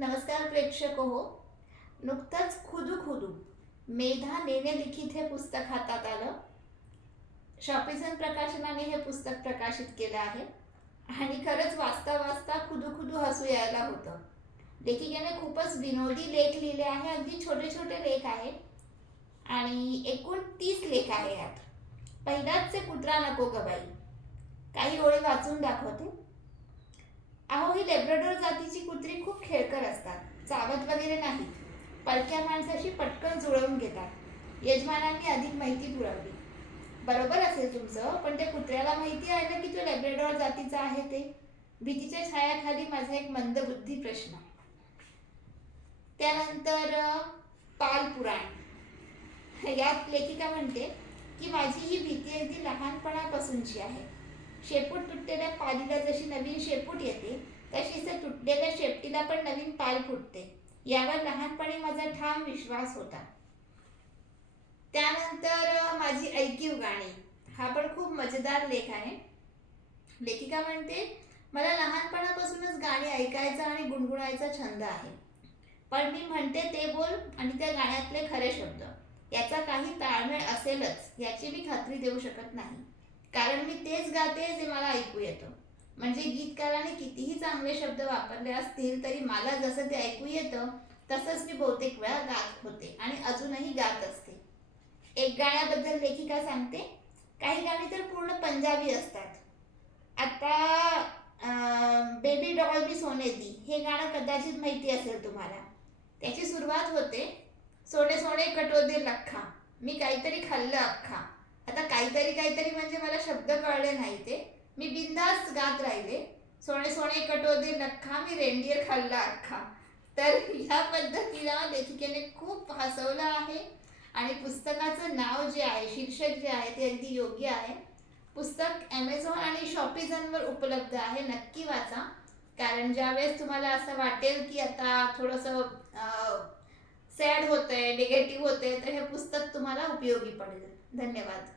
नमस्कार प्रेक्षक हो नुकतंच खुदू खुदू मेधा नेने लिखित हे पुस्तक हातात आलं. शॉपिझन प्रकाशनाने हे पुस्तक प्रकाशित केलं आहे. आणि खरंच वाचता वाचता खुदू खुदू हसू यायला होतं. लेखिकेने खूपच विनोदी लेख लिहिले आहे. अगदी छोटे छोटे लेख आहेत. आणि एकूण तीस लेख आहे यात. पहिलाच ते कुत्रा नको गबाई बाई. काही ओळी वाचून दाखवते. अहो ही लेब्रेडोर जातीची कुत्री खूप खेळकर असतात. चावत वगैरे नाही. परक्या माणसाशी पटकन जुळवून घेतात. यजमानांनी अधिक माहिती पुरवली. बरोबर असेल तुमचं पण त्या कुत्र्याला माहिती आहे ना की तो लेब्राडोर जातीचा आहे ते? भीतीच्या छायाखाली माझा एक मंदबुद्धी प्रश्न. त्यानंतर पालपुराण पाल पुराण. यात लेखिका म्हणते की माझी ही भीती अगदी लहानपणापासूनची आहे. शेपूट तुटलेल्या पालीला जशी नवीन शेपूट येते तशीच तुटलेल्या शेपटीला पण नवीन पाल फुटते. यावर लहानपणी माझा ठाम विश्वास होता. त्यानंतर माझी ऐकीव गाणी हा पण खूप मजेदार लेख आहे. लेखिका म्हणते मला लहानपणापासूनच गाणी ऐकायचा आणि गुणगुणायचा छंद आहे. पण मी म्हणते ते बोल आणि त्या गाण्यातले खरे शब्द. याचा काही ताळमेळ असेलच याची मी खात्री देऊ शकत नाही. कारण मी तेच गाते जे मला ऐकू येतं. म्हणजे गीतकाराने कितीही चांगले शब्द वापरले असतील तरी मला जसं ते ऐकू येतं तसंच मी बहुतेक वेळा गात होते आणि अजूनही गात असते. एक गाण्याबद्दल लेखिका सांगते काही गाणी तर पूर्ण पंजाबी असतात. आता बेबी डॉल बी सोने दी हे गाणं कदाचित माहिती असेल तुम्हाला. त्याची सुरुवात होते सोने सोने कटोदे लख्खा मी काहीतरी खाल्लं अख्खा. आता काहीतरी काहीतरी म्हणजे मला शब्द कळले नाही ते. मी बिंदास गात राहिले. सोने सोने कटोदे लख्खा मी रेंडियर खाल्ला अख्खा. तर ह्या पद्धतीला लेखिकेने खूप हसवलं आहे. आणि पुस्तकाचं नाव जे आहे शीर्षक जे आहे ते अगदी योग्य आहे. पुस्तक ॲमेझॉन आणि शॉपिझनवर उपलब्ध आहे. नक्की वाचा. कारण ज्यावेळेस तुम्हाला असं वाटेल की आता थोडंसं सॅड होतंय निगेटिव्ह होतंय तर हे पुस्तक तुम्हाला उपयोगी पडेल. धन्यवाद.